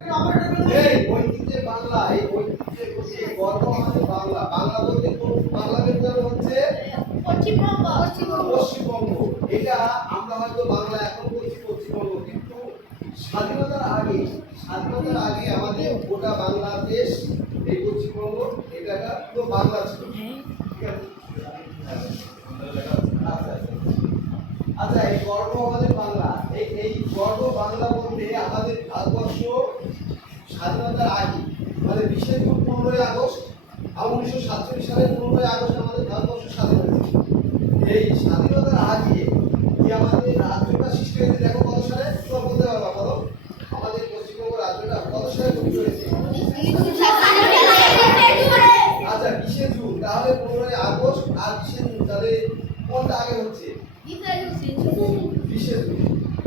এই ঐতিহ্যে বাংলা, এই ঐতিহ্যে এই গর্ব আমাদের বাংলা। বাংলা বলতে কোন বাংলা বিজ্ঞান হচ্ছে পশ্চিমবঙ্গ। পশ্চিমবঙ্গ। এটা আমরা হয়তো বাংলা এখন বলছি পশ্চিমবঙ্গ, কিন্তু স্বাধীনতার আগে আমাদের গোটা বাংলাদেশ এই পশ্চিমবঙ্গ এটা একটা পুরো বাংলা ছিল। ঠিক আছে? আচ্ছা, এই গর্ব আমাদের বাংলা, এই গর্ব বাংলা বলতে আমাদের ভারতবর্ষ স্বাধীনতার আগে মানে বিশেষ 15ই আগস্ট 1947 সালের 15ই আগস্ট আমাদের ভারতবর্ষ স্বাধীন হয়েছে। এই স্বাধীনতার আগে যে আমাদের রাজ্যটা সৃষ্টি হয়েছে, দেখো কত সালে তোমরা বলতে পারবা? বলো, আমাদের পশ্চিমবঙ্গ রাজ্যটা কত সালে তৈরি হয়েছে? আচ্ছা, 20শে জুন। তাহলে 15ই আগস্ট আর 20শে জুন, তাহলে কোনটা আগে হচ্ছে? 20শে জুন।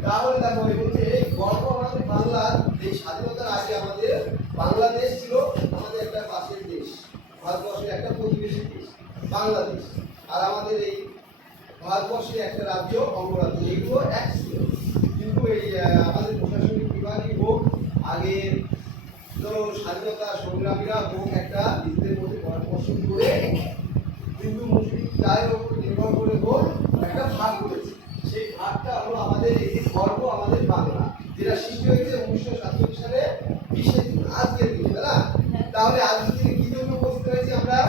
তাহলে দেখো এই বলছে এই গর্ব আমাদের বাংলার, এই স্বাধীনতার আগে আমাদের বাংলাদেশ ছিল আমাদের একটা পাশের দেশ, ভারতবর্ষের একটা প্রতিবেশী দেশ বাংলাদেশ, আর আমাদের এই ভারতবর্ষের একটা রাজ্য অঙ্গরাজ্য, এগুলো এক ছিল। কিন্তু এই আমাদের প্রশাসনিক বিভাগই হোক, আগে ধরো স্বাধীনতা সংগ্রামীরা হোক, একটা নিজেদের মধ্যে পরামর্শ করে হিন্দু মুসলিম যার উপর নির্ভর করে হোক একটা ভাগ করেছে। সেই ভাগটা হলো আমাদের এই গর্ব আমাদের বাংলা, যেটা সৃষ্টি হয়েছে 1947 সালে 20শে জুন, আজকের দিন, তাই না? তাহলে আজকের দিনে কি জন্য উপস্থিত হয়েছি আমরা?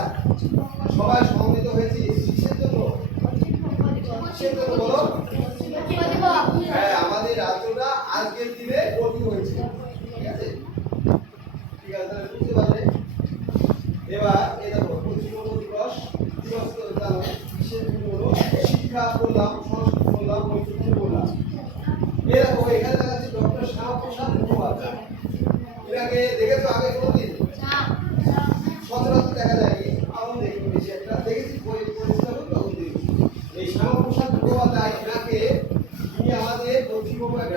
সবাই সমবেত হয়েছি কিসের জন্য? কিসের জন্য বলো? হ্যাঁ, আমাদের রাজ্যটা আজকের দিনে গঠিত হয়েছে। ঠিক আছে? ঠিক আছে, তাহলে বুঝতে পারলে। এবার এই দেখো, পশ্চিমবঙ্গ দিবস তো জানো, কিসের জন্য হলো? শিক্ষা করলাম, সংস্কৃতি করলাম, ঐতিহ্য করলাম। এই দেখো, এখানে দেখা যাচ্ছে ডক্টর শ্যামাপ্রসাদ মুখোপাধ্যায়। এটাকে দেখেছো আগে কোনোদিন? সচরাচর দেখা যায়নি, আমি দেখিনি বেশি একটা। দেখেছি বই পরিষ্কার তখন দেখেছি। এই শ্যামাপ্রসাদ মুখোপাধ্যায়, এনাকে তিনি আমাদের পশ্চিমবঙ্গ একটা